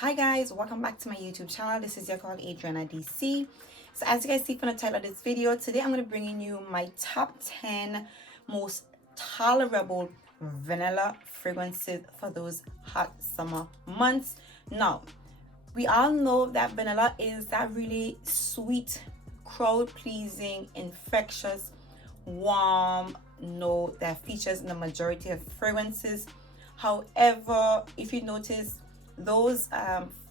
Hi guys, welcome back to my YouTube channel. This is your girl AdriennaDC. So as you guys see from the title of this video, today I'm going to bring in you my top 10 most tolerable vanilla fragrances for those hot summer months. Now, we all know that vanilla is that really sweet, crowd-pleasing, infectious, warm note that features in the majority of fragrances. However, if you notice, those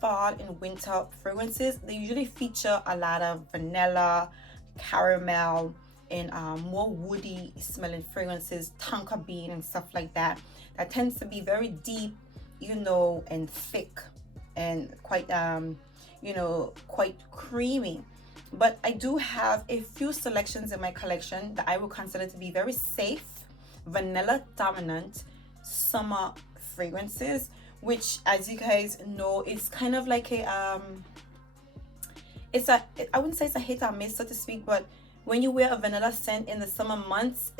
fall and winter fragrances, they usually feature a lot of vanilla, caramel, and more woody smelling fragrances, tonka bean and stuff like that. That tends to be very deep, and thick and quite quite creamy. But I do have a few selections in my collection that I would consider to be very safe, vanilla dominant summer fragrances, which, as you guys know, is kind of like a I wouldn't say it's a hit or miss, so to speak, but when you wear a vanilla scent in the summer months,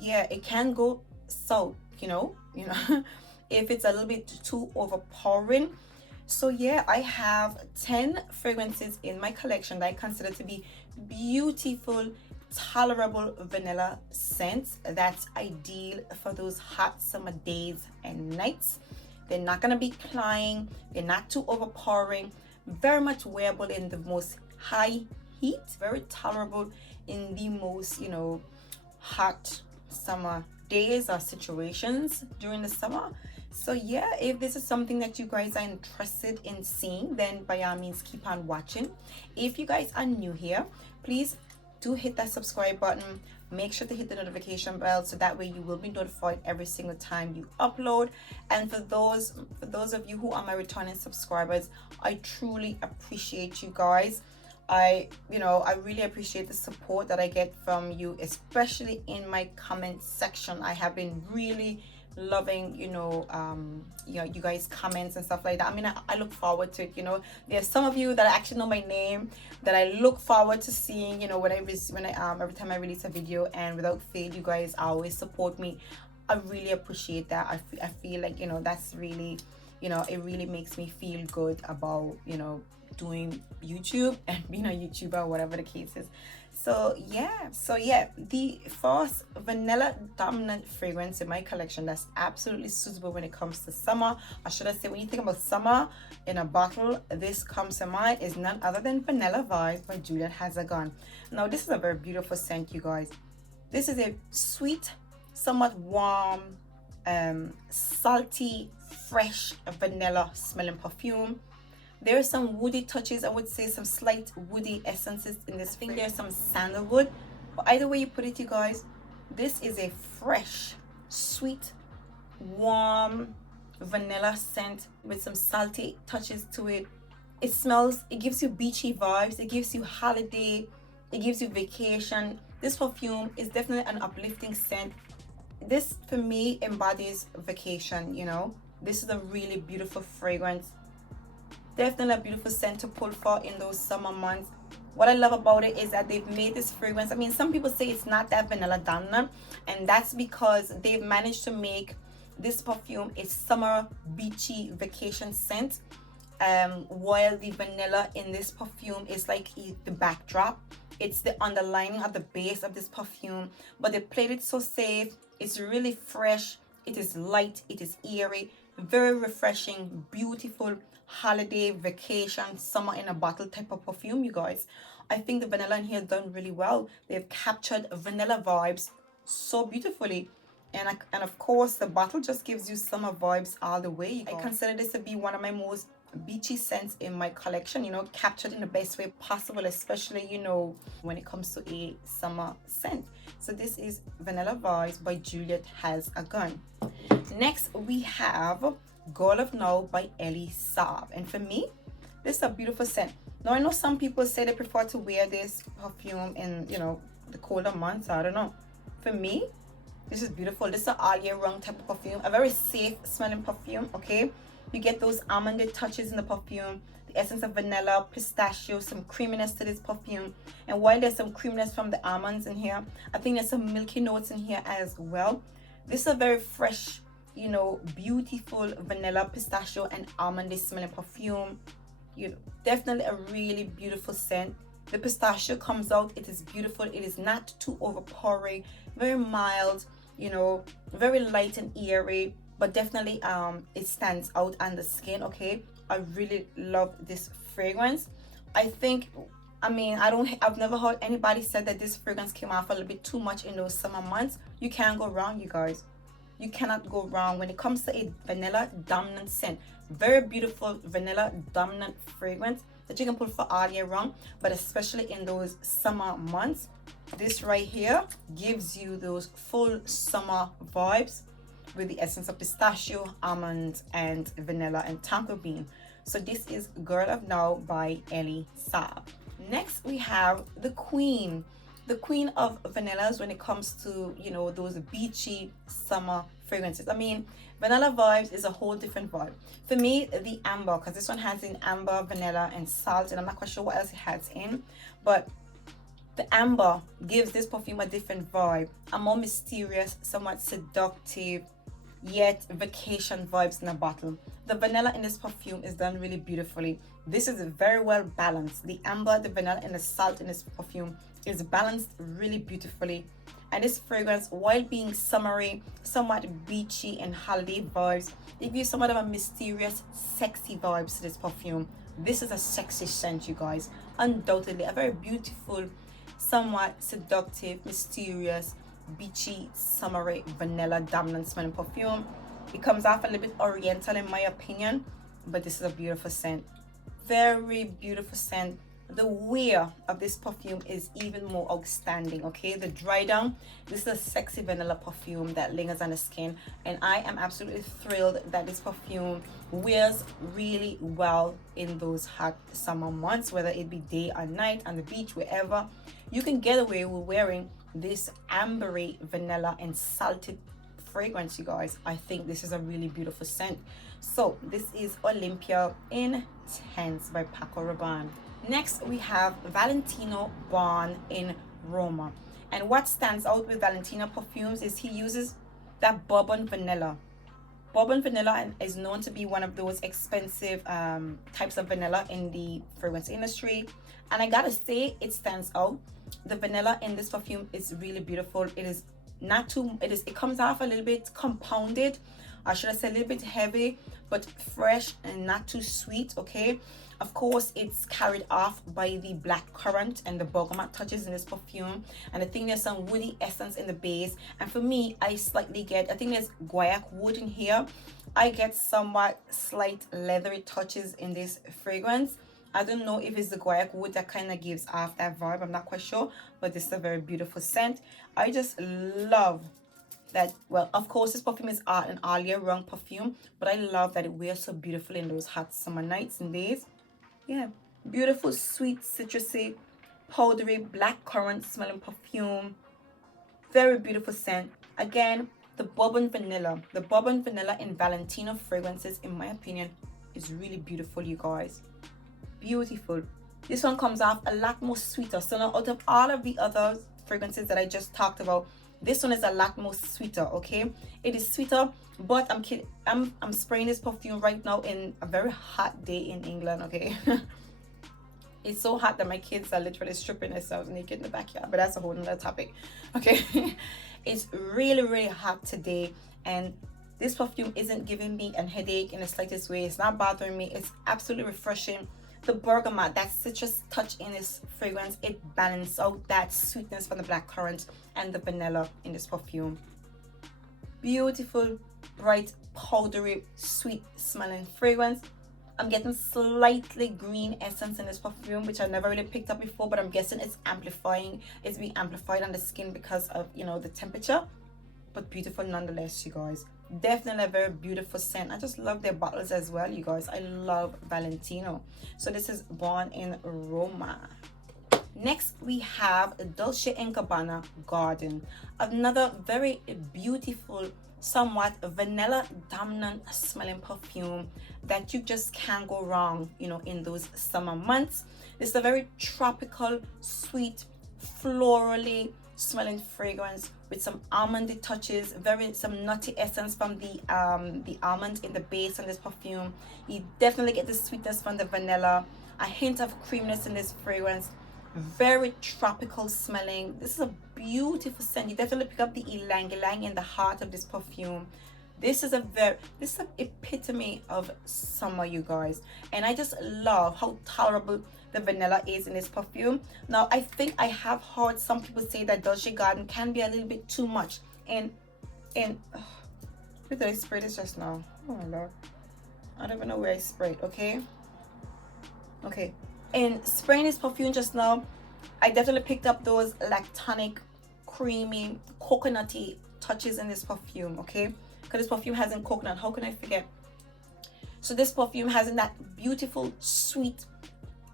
yeah, it can go south, if it's a little bit too overpowering. So yeah, I have 10 fragrances in my collection that I consider to be beautiful, tolerable vanilla scents that's ideal for those hot summer days and nights. They're not going to be cloying, they're not too overpowering, very much wearable in the most high heat, very tolerable in the most hot summer days or situations during the summer. So yeah, if this is something that you guys are interested in seeing, then by all means keep on watching. If you guys are new here, please do hit that subscribe button. Make sure to hit the notification bell so that way you will be notified every single time you upload. And for those of you who are my returning subscribers, I truly appreciate you guys. I really appreciate the support that I get from you, especially in my comment section. I have been really loving you guys comments and stuff like that. I mean, I look forward to it. There's some of you that actually know my name that I look forward to seeing when I every time I release a video, and without fail you guys always support me. I really appreciate that. I feel like that's really it really makes me feel good about doing YouTube and being a YouTuber, whatever the case is. So yeah, the first vanilla dominant fragrance in my collection that's absolutely suitable when it comes to summer, or should I say when you think about summer in a bottle, this comes to mind, is none other than Vanilla Vibes by Juliette Hazaghan. Now this is a very beautiful scent, you guys. This is a sweet, somewhat warm, salty, fresh vanilla smelling perfume. There are some woody touches, I would say some slight woody essences in this. I think there's some sandalwood, but either way you put it, you guys, this is a fresh, sweet, warm vanilla scent with some salty touches to it. It gives you beachy vibes, it gives you holiday, it gives you vacation. This perfume is definitely an uplifting scent. This for me embodies vacation. This is a really beautiful fragrance. Definitely a beautiful scent to pull for in those summer months. What I love about it is that they've made this fragrance, I mean, some people say it's not that vanilla dominant, and that's because they've managed to make this perfume a summer beachy vacation scent, while the vanilla in this perfume is like the backdrop. It's the underlining of the base of this perfume, but they played it so safe. It's really fresh, it is light, it is airy, very refreshing, beautiful holiday, vacation, summer in a bottle type of perfume, you guys. I think the vanilla in here is done really well. They've captured vanilla vibes so beautifully, and of course the bottle just gives you summer vibes all the way. I consider this to be one of my most beachy scents in my collection, captured in the best way possible, especially when it comes to a summer scent. So this is Vanilla Vibes by Juliette Hazaghan. Next we have Girl of Now by Elie Saab, and for me this is a beautiful scent. Now I know some people say they prefer to wear this perfume in the colder months. I don't know. For me, this is beautiful. This is an all year round type of perfume, a very safe smelling perfume. Okay, you get those almond touches in the perfume, the essence of vanilla, pistachio, some creaminess to this perfume. And while there's some creaminess from the almonds in here, I think there's some milky notes in here as well. This is a very fresh you know, beautiful vanilla, pistachio, and almond smelling perfume. You know, definitely a really beautiful scent. The pistachio comes out, it is beautiful, it is not too overpowering, very mild, you know, very light and airy, but definitely it stands out on the skin. Okay, I really love this fragrance. I think, I mean, I've never heard anybody said that this fragrance came off a little bit too much in those summer months. You can't go wrong, you guys. You cannot go wrong when it comes to a vanilla dominant scent. Very beautiful vanilla dominant fragrance that you can put for all year round, but especially in those summer months. This right here gives you those full summer vibes with the essence of pistachio, almond, and vanilla and tonka bean. So this is Girl of Now by Elie Saab. Next we have the queen of vanillas when it comes to, you know, those beachy summer fragrances. I mean, vanilla vibes is a whole different vibe for me. The amber, because this one has in amber, vanilla, and salt, and I'm not quite sure what else it has in, but the amber gives this perfume a different vibe, a more mysterious, somewhat seductive, yet vacation vibes in a bottle. The vanilla in this perfume is done really beautifully. This is very well balanced. The amber, the vanilla, and the salt in this perfume is balanced really beautifully. And this fragrance, while being summery, somewhat beachy and holiday vibes, it gives somewhat of a mysterious, sexy vibes to this perfume. This is a sexy scent, you guys. Undoubtedly a very beautiful, somewhat seductive, mysterious, beachy, summery, vanilla dominant smelling perfume. It comes off a little bit oriental in my opinion, but this is a beautiful scent. Very beautiful scent. The wear of this perfume is even more outstanding. Okay, the dry down, this is a sexy vanilla perfume that lingers on the skin, and I am absolutely thrilled that this perfume wears really well in those hot summer months, whether it be day or night, on the beach, wherever. You can get away with wearing this ambery, vanilla, and salted fragrance, you guys. I think this is a really beautiful scent. So this is Olympia Intense by Paco Rabanne. Next we have Valentino Born in Roma, and what stands out with Valentino perfumes is he uses that bourbon vanilla. Bourbon vanilla is known to be one of those expensive types of vanilla in the fragrance industry, and I gotta say it stands out. The vanilla in this perfume is really beautiful. It is not too, it comes off a little bit compounded, or should I say a little bit heavy, but fresh and not too sweet. Okay, of course it's carried off by the black currant and the bergamot touches in this perfume, and I think there's some woody essence in the base, and for me I slightly get, I think there's guaiac wood in here. I get somewhat slight leathery touches in this fragrance. I don't know if it's the guaiac wood that kind of gives off that vibe, I'm not quite sure, but this is a very beautiful scent. I just love that. Well, of course this perfume is an all year round perfume, but I love that it wears so beautifully in those hot summer nights and days. Yeah, beautiful, sweet, citrusy, powdery, black currant smelling perfume. Very beautiful scent. Again, the bourbon vanilla in Valentino fragrances, in my opinion, is really beautiful, you guys. Beautiful. This one comes off a lot more sweeter. So now out of all of the other fragrances that I just talked about, this one is a lot more sweeter. Okay, it is sweeter, but I'm spraying this perfume right now in a very hot day in England. Okay, it's so hot that my kids are literally stripping themselves naked in the backyard, but that's a whole nother topic. Okay, it's really hot today, and this perfume isn't giving me a headache in the slightest way. It's not bothering me. It's absolutely refreshing. The bergamot, that citrus touch in this fragrance, it balances out that sweetness from the blackcurrant and the vanilla in this perfume. Beautiful, bright, powdery, sweet smelling fragrance. I'm getting slightly green essence in this perfume, which I never really picked up before, but I'm guessing it's being amplified on the skin because of, you know, the temperature, but beautiful nonetheless, you guys. Definitely a very beautiful scent. I just love their bottles as well, you guys. I love Valentino. So this is Born in Roma. Next we have Dolce & Gabbana Garden, another very beautiful, somewhat vanilla dominant smelling perfume that you just can't go wrong, you know, in those summer months. It's a very tropical, sweet, florally, smelling fragrance with some almondy touches, some nutty essence from the almond in the base on this perfume. You definitely get the sweetness from the vanilla, a hint of creaminess in this fragrance. Very tropical smelling. This is a beautiful scent. You definitely pick up the ylang ylang in the heart of this perfume. This is an epitome of summer, you guys, and I just love how tolerable the vanilla is in this perfume. Now, I think I have heard some people say that Dolce Gabbana can be a little bit too much, and where did I spray this just now? Oh my lord, I don't even know where I sprayed. Okay, and spraying this perfume just now, I definitely picked up those lactonic, creamy, coconutty touches in this perfume. Okay, because this perfume has in coconut. How can I forget? So this perfume has in that beautiful, sweet,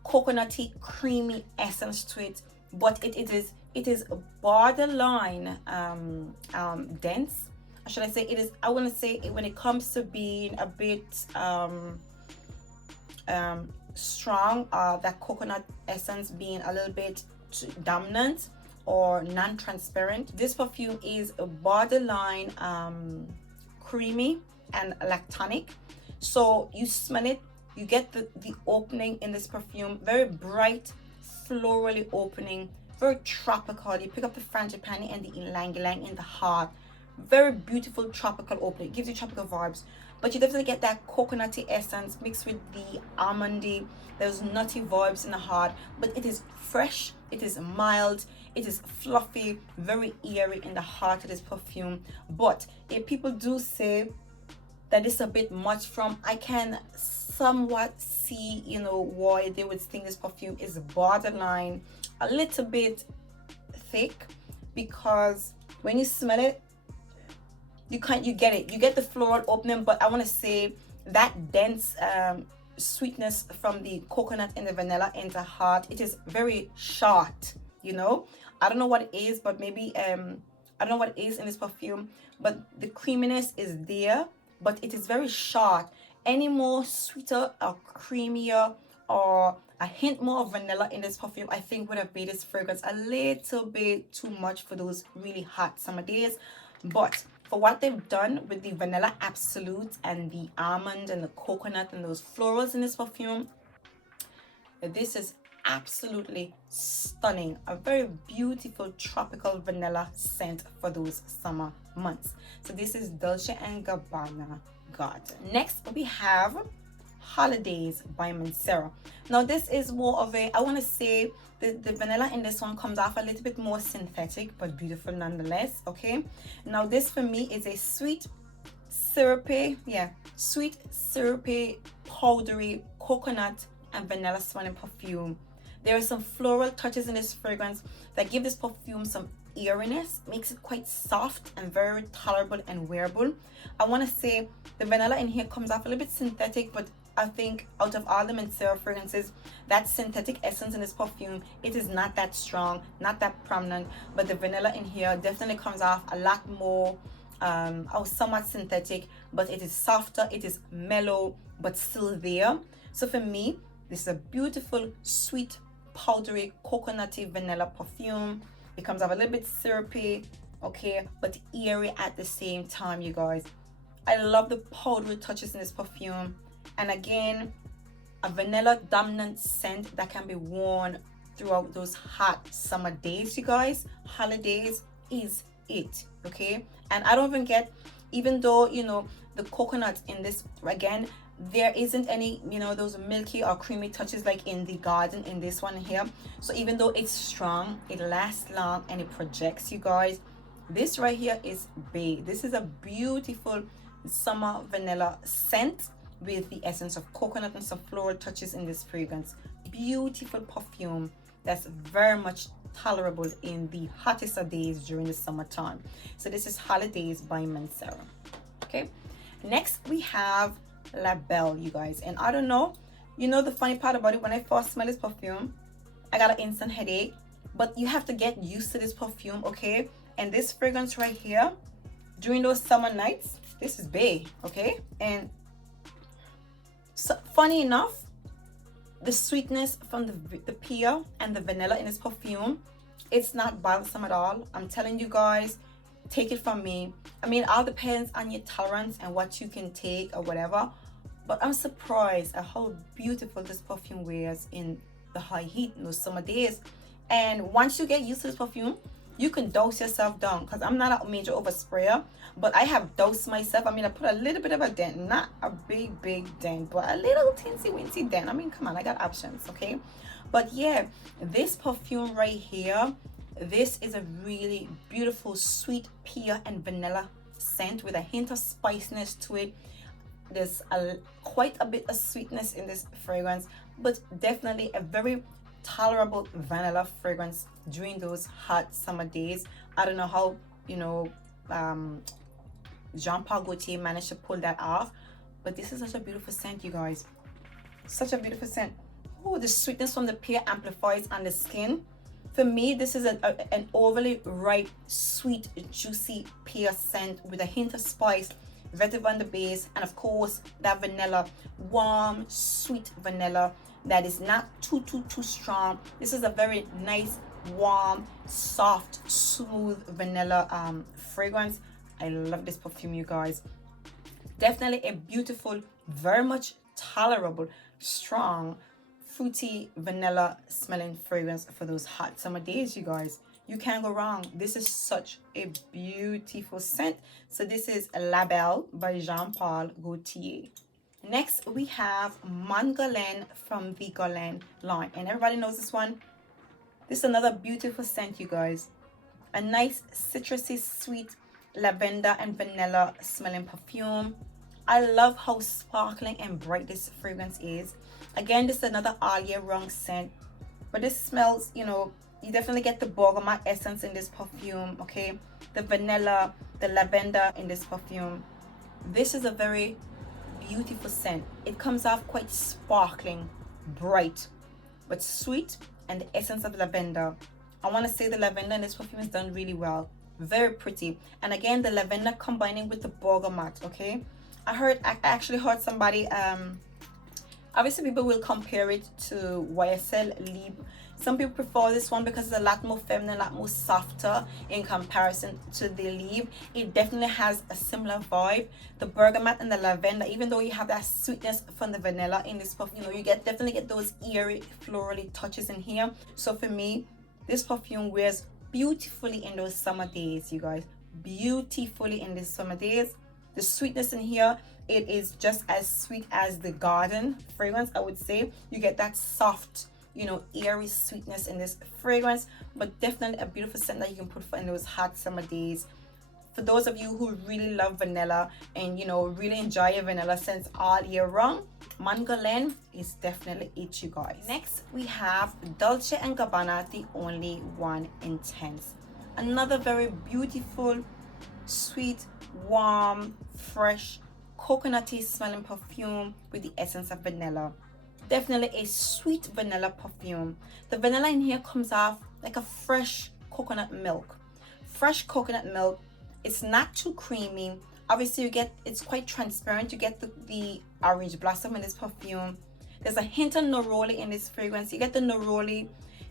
coconutty, creamy essence to it, but it is borderline dense. Should I say it is? I want to say it when it comes to being a bit strong. That coconut essence being a little bit dominant or non-transparent. This perfume is a borderline creamy and lactonic. So you smell it, you get the opening in this perfume, very bright, florally opening, very tropical. You pick up the frangipani and the ylang ylang in the heart. Very beautiful tropical opening. It gives you tropical vibes, but you definitely get that coconutty essence mixed with the almondy, those nutty vibes in the heart. But it is fresh, it is mild, it is fluffy, very airy in the heart of this perfume. But if people do say that it's a bit much from, I can somewhat see, you know, why they would think this perfume is borderline a little bit thick, because when you smell it, you get it, you get the floral opening, but I want to say that dense sweetness from the coconut and the vanilla in the heart, it is very short, you know. I don't know what it is, but maybe I don't know what it is in this perfume, but the creaminess is there, but it is very short. Any more sweeter or creamier or a hint more of vanilla in this perfume, I think would have made this fragrance a little bit too much for those really hot summer days. But for what they've done with the vanilla absolute and the almond and the coconut and those florals in this perfume, this is absolutely stunning. A very beautiful tropical vanilla scent for those summer months. So this is Dolce & Gabbana Garden. Next we have Holidays by Mancera. Now this is more of a, I want to say the vanilla in this one comes off a little bit more synthetic, but beautiful nonetheless. Okay, now this for me is a sweet syrupy, sweet syrupy, powdery coconut and vanilla smelling perfume. There are some floral touches in this fragrance that give this perfume some airiness, makes it quite soft and very tolerable and wearable. I want to say the vanilla in here comes off a little bit synthetic, but I think out of all the Mancera fragrances, that synthetic essence in this perfume, it is not that strong, not that prominent, but the vanilla in here definitely comes off a lot more somewhat synthetic, but it is softer, it is mellow, but still there. So for me, this is a beautiful, sweet, powdery, coconutty vanilla perfume. It comes off a little bit syrupy, okay, but airy at the same time, you guys. I love the powdery touches in this perfume. And again, a vanilla dominant scent that can be worn throughout those hot summer days, you guys. Holidays is it, okay? And I don't even get, even though, you know, the coconut in this, again, there isn't any, you know, those milky or creamy touches like in the garden in this one here. So even though it's strong, it lasts long and it projects, you guys. This right here is Belle. This is a beautiful summer vanilla scent with the essence of coconut and some floral touches in this fragrance. Beautiful perfume that's very much tolerable in the hottest of days during the summertime. So this is Holidays by Mancera. Okay, next we have La Belle, you guys. And I don't know, you know, the funny part about it, when I first smell this perfume, I got an instant headache, but you have to get used to this perfume, okay? And this fragrance right here, during those summer nights, this is Belle, okay? And so, funny enough, the sweetness from the pear and the vanilla in this perfume It's not bothersome at all. I'm telling you guys, take it from me. I mean, all depends on your tolerance and what you can take or whatever. But I'm surprised at how beautiful this perfume wears in the high heat in those summer days. And once you get used to this perfume, you can dose yourself down, because I'm not a major oversprayer, but I have dosed myself. I mean, I put a little bit of a dent, not a big dent, but a little teensy weensy dent. I mean, come on, I got options, okay? But yeah, this perfume right here, this is a really beautiful sweet pear and vanilla scent with a hint of spiciness to it. There's quite a bit of sweetness in this fragrance, but definitely a very tolerable vanilla fragrance during those hot summer days. I don't know how, you know, Jean-Paul Gaultier managed to pull that off, but this is such a beautiful scent, you guys. Such a beautiful scent. Oh, the sweetness from the pear amplifies on the skin. For me, this is an overly ripe, sweet, juicy pear scent with a hint of spice, vetiver on the base, and of course that vanilla, warm, sweet vanilla that is not too strong. This is a very nice, warm, soft, smooth vanilla fragrance. I love this perfume, you guys. Definitely a beautiful, very much tolerable, strong, fruity vanilla smelling fragrance for those hot summer days, you guys. You can't go wrong. This is such a beautiful scent. So this is La Belle by Jean-Paul Gaultier. Next we have Mangalyn from the Guerlain line, and everybody knows this one. This is another beautiful scent, you guys. A nice citrusy, sweet lavender and vanilla smelling perfume. I love how sparkling and bright this fragrance is. Again, this is another all year round scent, but this smells, you know, you definitely get the bergamot essence in this perfume, okay? The vanilla, the lavender in this perfume. This is a very beautiful scent. It comes off quite sparkling, bright, but sweet, and the essence of lavender. I want to say the lavender in this perfume is done really well. Very pretty. And again, the lavender combining with the bergamot, okay? I actually heard somebody, obviously people will compare it to YSL Libre. Some people prefer this one because it's a lot more feminine, a lot more softer in comparison to the Libre. It definitely has a similar vibe. The bergamot and the lavender, even though you have that sweetness from the vanilla in this perfume, you know, you definitely get those eerie florally touches in here. So for me, this perfume wears beautifully in those summer days, you guys. Beautifully in these summer days. The sweetness in here, it is just as sweet as the garden fragrance, I would say. You get that soft, you know, airy sweetness in this fragrance, but definitely a beautiful scent that you can put for in those hot summer days. For those of you who really love vanilla and, you know, really enjoy your vanilla scents all year round, Mangalyn is definitely it, you guys. Next we have Dolce & Gabbana, The Only One Intense. Another very beautiful, sweet, warm, fresh, coconutty smelling perfume with the essence of vanilla. Definitely a sweet vanilla perfume. The vanilla in here comes off like a fresh coconut milk. Fresh coconut milk. It's not too creamy. Obviously you get, it's quite transparent. You get the orange blossom in this perfume. There's a hint of neroli in this fragrance. You get the neroli,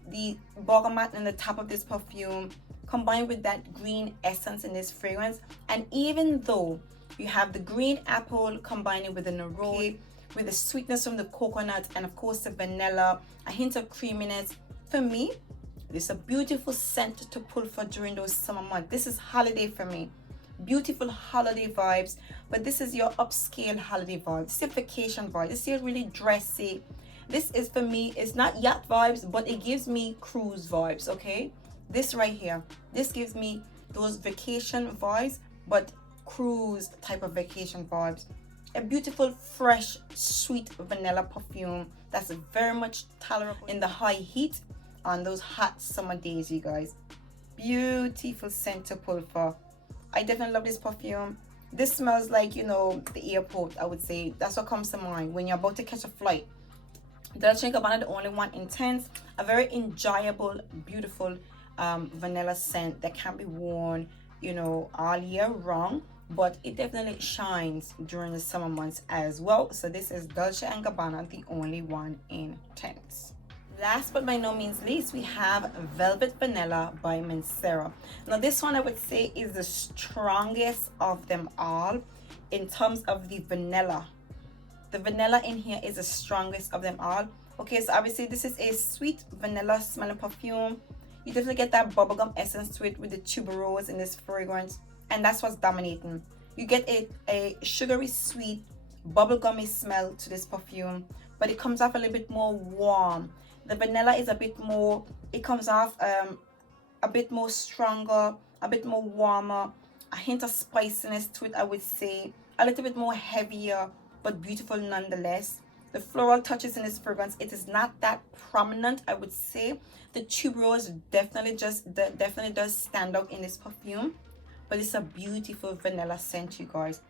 the bergamot in the top of this perfume, combined with that green essence in this fragrance. And even though you have the green apple combining with the neroli, with the sweetness from the coconut, and of course the vanilla, a hint of creaminess, for me, this is a beautiful scent to pull for during those summer months. This is holiday for me. Beautiful holiday vibes, but this is your upscale holiday vibe. This is your vacation vibe. This is your really dressy. This is, for me, it's not yacht vibes, but it gives me cruise vibes, okay? This right here, this gives me those vacation vibes, but cruise type of vacation vibes. A beautiful, fresh, sweet vanilla perfume that's very much tolerable in the high heat on those hot summer days, you guys. Beautiful scent to pull for. I definitely love this perfume. This smells like, you know, the airport, I would say. That's what comes to mind when you're about to catch a flight. Dolce & Gabbana, The Only One Intense. A very enjoyable, beautiful vanilla scent that can be worn, you know, all year round, but it definitely shines during the summer months as well. So this is Dolce & Gabbana, The Only One Intense. Last but by no means least, we have Velvet Vanilla by Mancera. Now this one I would say is the strongest of them all in terms of the vanilla. The vanilla in here is the strongest of them all. Okay, so obviously this is a sweet vanilla smelling perfume. You definitely get that bubblegum essence to it with the tuberose in this fragrance, and that's what's dominating. You get a sugary sweet bubblegummy smell to this perfume, but it comes off a little bit more warm. The vanilla is a bit more, it comes off a bit more stronger, a bit more warmer, a hint of spiciness to it, I would say, a little bit more heavier, but beautiful nonetheless. The floral touches in this fragrance, it is not that prominent, I would say. The tuberose definitely does stand out in this perfume, but it's a beautiful vanilla scent, you guys.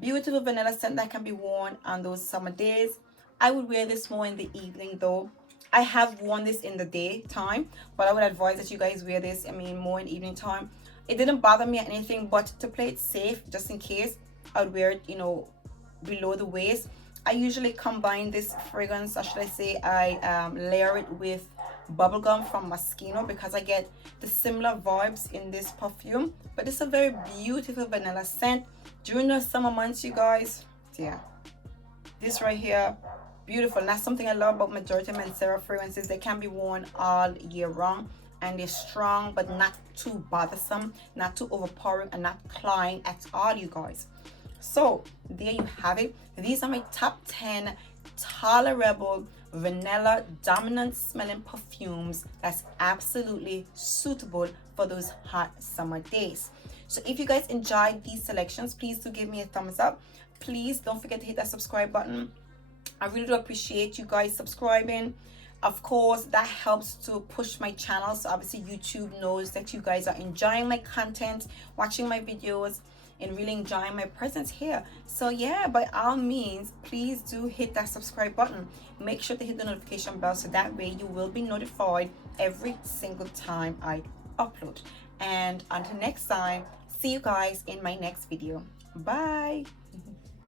Beautiful vanilla scent that can be worn on those summer days. I would wear this more in the evening though. I have worn this in the daytime, but I would advise that you guys wear this, more in evening time. It didn't bother me or anything, but to play it safe, just in case, I would wear it, below the waist. I usually combine this fragrance, or should I say, I layer it with bubblegum from Moschino because I get the similar vibes in this perfume. But it's a very beautiful vanilla scent during the summer months, you guys. Yeah, this right here, beautiful. And that's something I love about majority of Mancera fragrances. They can be worn all year round, and they're strong but not too bothersome, not too overpowering, and not cloying at all, you guys. So there you have it. These are my top 10 tolerable vanilla dominant smelling perfumes that's absolutely suitable for those hot summer days. So if you guys enjoyed these selections, please do give me a thumbs up. Please don't forget to hit that subscribe button. I really do appreciate you guys subscribing. Of course, that helps to push my channel, so obviously YouTube knows that you guys are enjoying my content, watching my videos, and really enjoying my presence here. So yeah, by all means, please do hit that subscribe button. Make sure to hit the notification bell so that way you will be notified every single time I upload. And until next time, see you guys in my next video. Bye.